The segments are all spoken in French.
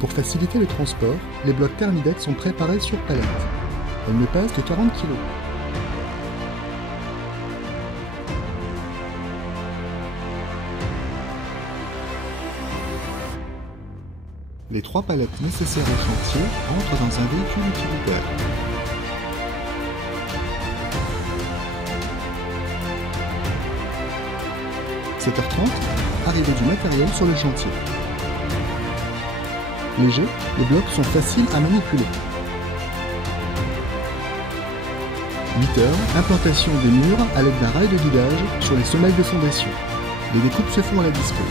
Pour faciliter le transport, les blocs Thermidec sont préparés sur palette. Elles ne pèsent que 40 kg. Les 3 palettes nécessaires au chantier entrent dans un véhicule utilitaire. « 7h30, arrivée du matériel sur le chantier. Légers, les blocs sont faciles à manipuler. 8h, implantation des murs à l'aide d'un rail de guidage sur les semelles de fondation. Les découpes se font à la disqueuse.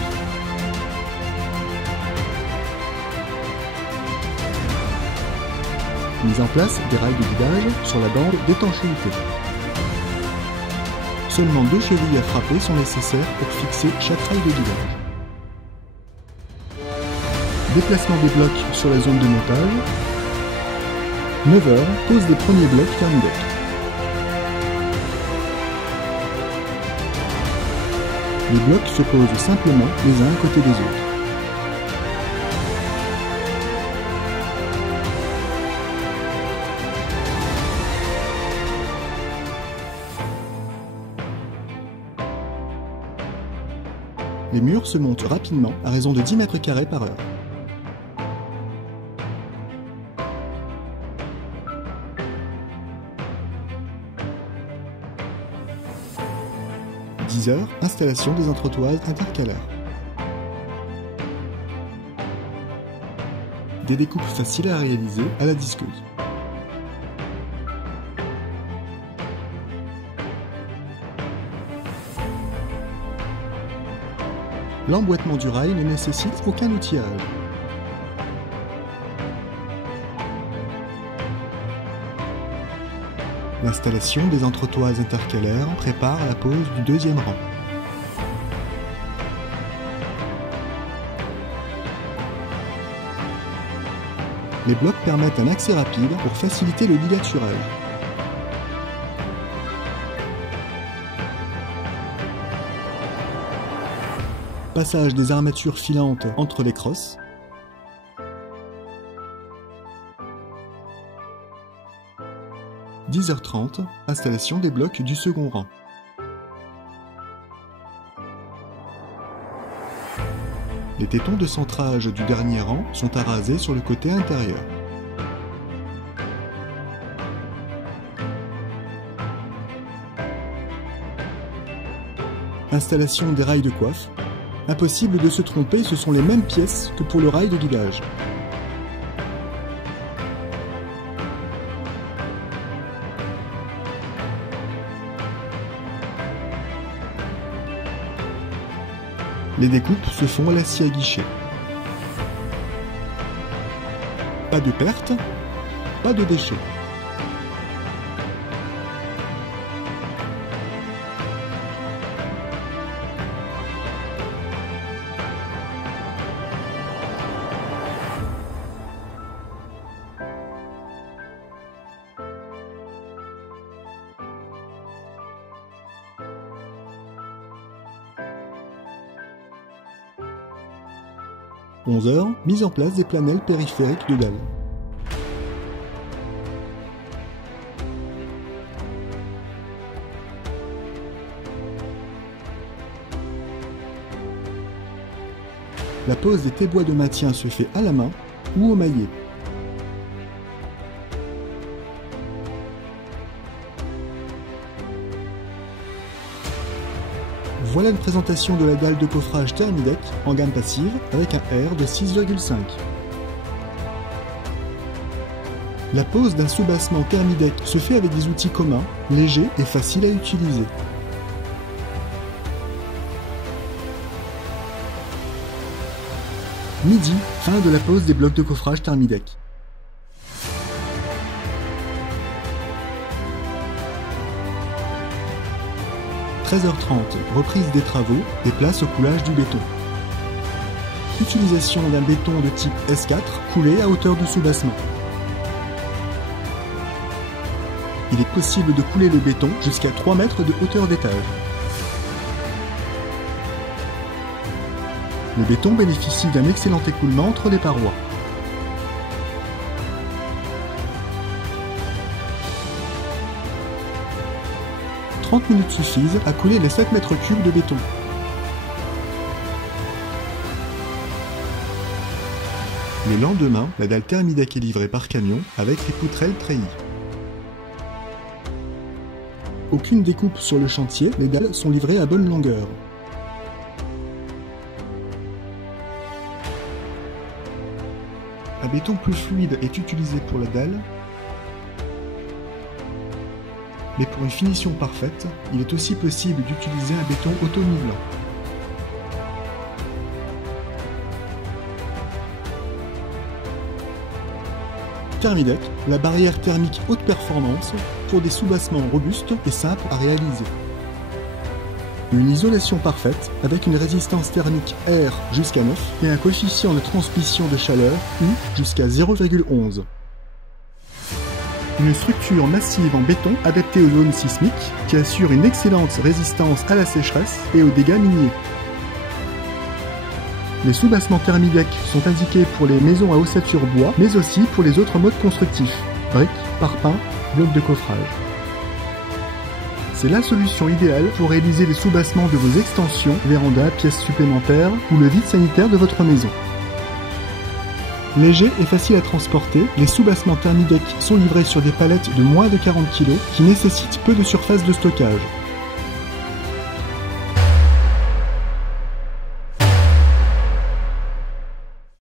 Mise en place des rails de guidage sur la bande d'étanchéité. Seulement 2 chevilles à frapper sont nécessaires pour fixer chaque rail de guidage. Déplacement des blocs sur la zone de montage. 9h, pose des premiers blocs Thermidec. Les blocs se posent simplement les uns à côté des autres. Les murs se montent rapidement à raison de 10 mètres carrés par heure. « 10h, installation des entretoises intercalaires. Des découpes faciles à réaliser à la disqueuse. L'emboîtement du rail ne nécessite aucun outillage. L'installation des entretoises intercalaires prépare la pose du 2e rang. Les blocs permettent un accès rapide pour faciliter le ligaturage. Passage des armatures filantes entre les crosses. « 10h30, installation des blocs du second rang. Les tétons de centrage du dernier rang sont à raser sur le côté intérieur. Installation des rails de coiffe. Impossible de se tromper, ce sont les mêmes pièces que pour le rail de guidage. Les découpes se font à la scie à guichet. Pas de perte, pas de déchets. « 11h, mise en place des planelles périphériques de dalle. La pose des T-bois de maintien se fait à la main ou au maillet. Voilà une présentation de la dalle de coffrage Thermidec en gamme passive avec un R de 6,5. La pose d'un soubassement Thermidec se fait avec des outils communs, légers et faciles à utiliser. Midi, fin de la pose des blocs de coffrage Thermidec. « 13h30, reprise des travaux et place au coulage du béton. Utilisation d'un béton de type S4 coulé à hauteur du soubassement. Il est possible de couler le béton jusqu'à 3 mètres de hauteur d'étage. Le béton bénéficie d'un excellent écoulement entre les parois. 30 minutes suffisent à couler les 7 mètres cubes de béton. Le lendemain, la dalle Thermidec est livrée par camion avec les poutrelles treillis. Aucune découpe sur le chantier, les dalles sont livrées à bonne longueur. Un béton plus fluide est utilisé pour la dalle, mais pour une finition parfaite, il est aussi possible d'utiliser un béton auto-nivelant. Thermidec, la barrière thermique haute performance pour des soubassements robustes et simples à réaliser. Une isolation parfaite avec une résistance thermique R jusqu'à 9 et un coefficient de transmission de chaleur U jusqu'à 0,11. Une structure massive en béton adaptée aux zones sismiques qui assure une excellente résistance à la sécheresse et aux dégâts miniers. Les soubassements Thermidec sont indiqués pour les maisons à ossature bois, mais aussi pour les autres modes constructifs, briques, parpaings, blocs de coffrage. C'est la solution idéale pour réaliser les soubassements de vos extensions, vérandas, pièces supplémentaires ou le vide sanitaire de votre maison. Légers et faciles à transporter, les soubassements Thermidec sont livrés sur des palettes de moins de 40 kg qui nécessitent peu de surface de stockage.